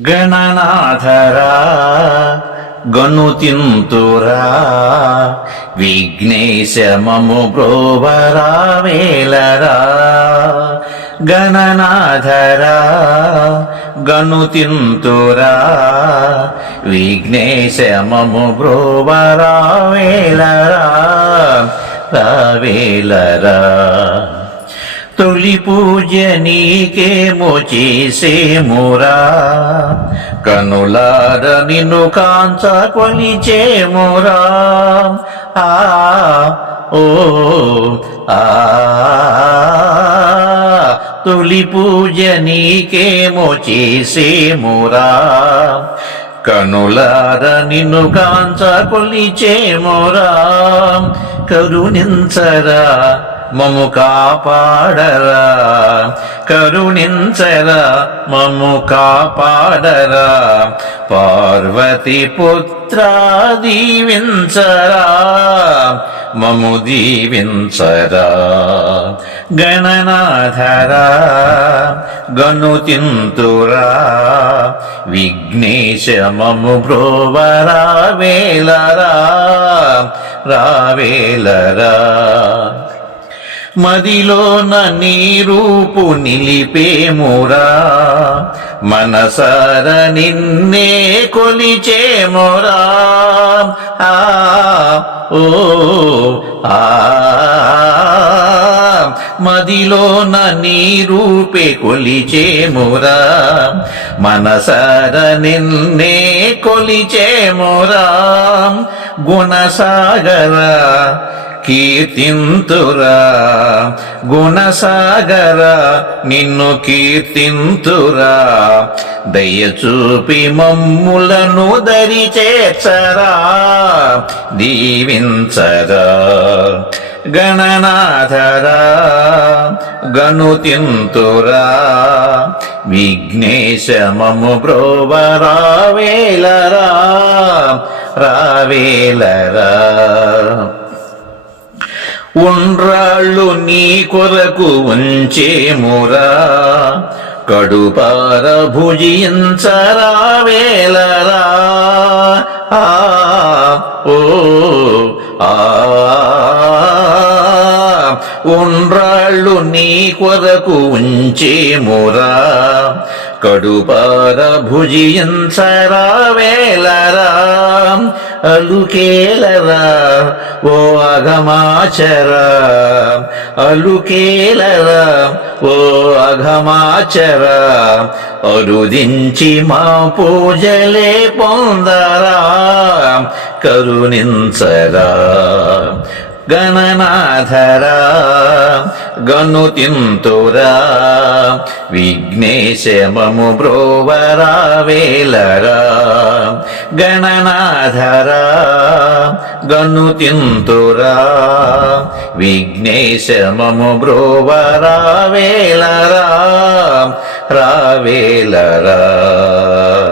గణనాథరా గనుతింతురా విఘ్నేశ మము ప్రోవరా వేలరా గణనాథరా గనుతింతురా విఘ్నేశ మము ప్రోవరా వేలరా రావేలరా. తొలి పూజ నీకేమో చేసేమురా కనులార నిన్ను కాంచ కొలిచేమురా ఆ ఓ ఆ తొలి పూజ నీకేమో చేసేమురా కనులార నిన్ను కాంచ కొలిచేమురా కరుణించరా మము కాపాడరా కరుణించరా మము కాపాడరా పార్వతి పుత్ర దీవించరా మము దీవించరా గణనాథరా గనుతింతురా విఘ్నేశ మము బ్రోవరా వేలరా రావేలరా మదిలోన నీ రూపు నిలిపేమురా? మనసర నిన్నే కొలిచేమురా? ఆ ఓ ఆ. మదిలోన నీ రూపే కొలిచేమురా? మనసర నిన్నే కొలిచేమురా? గుణసాగరా కీర్తింతురా. గుణసాగర నిన్ను కీర్తింతురా. దయచూపి మమ్ములను దరి చేర్చరా దీవించరా. గణనాథరా. గనుతింతురా. విఘ్నేశమము మము బ్రోవరా రావేలరా. ఉండ్రాళ్ళు నీ కొరకు ఉంచేమురా కడుపార భుజించరా వేలరా. ఆ ఓ ఆ. ఉండ్రాళ్ళు నీ కొరకు ఉంచేమురా కడుపార భుజించరా వేలరా అలుకేలరా ఓ అఘమాచరా అలుకేలరా ఓ అఘమాచరా అరుదించి మా పూజలే పొందరా కరుణించరా. గణనాథరా గనుతింతురా విఘ్నేశ మము బ్రోవరా వేలరా గణనాథరా గనుతింతురా విఘ్నేశ మము బ్రోవరా వేలరా రావేలరా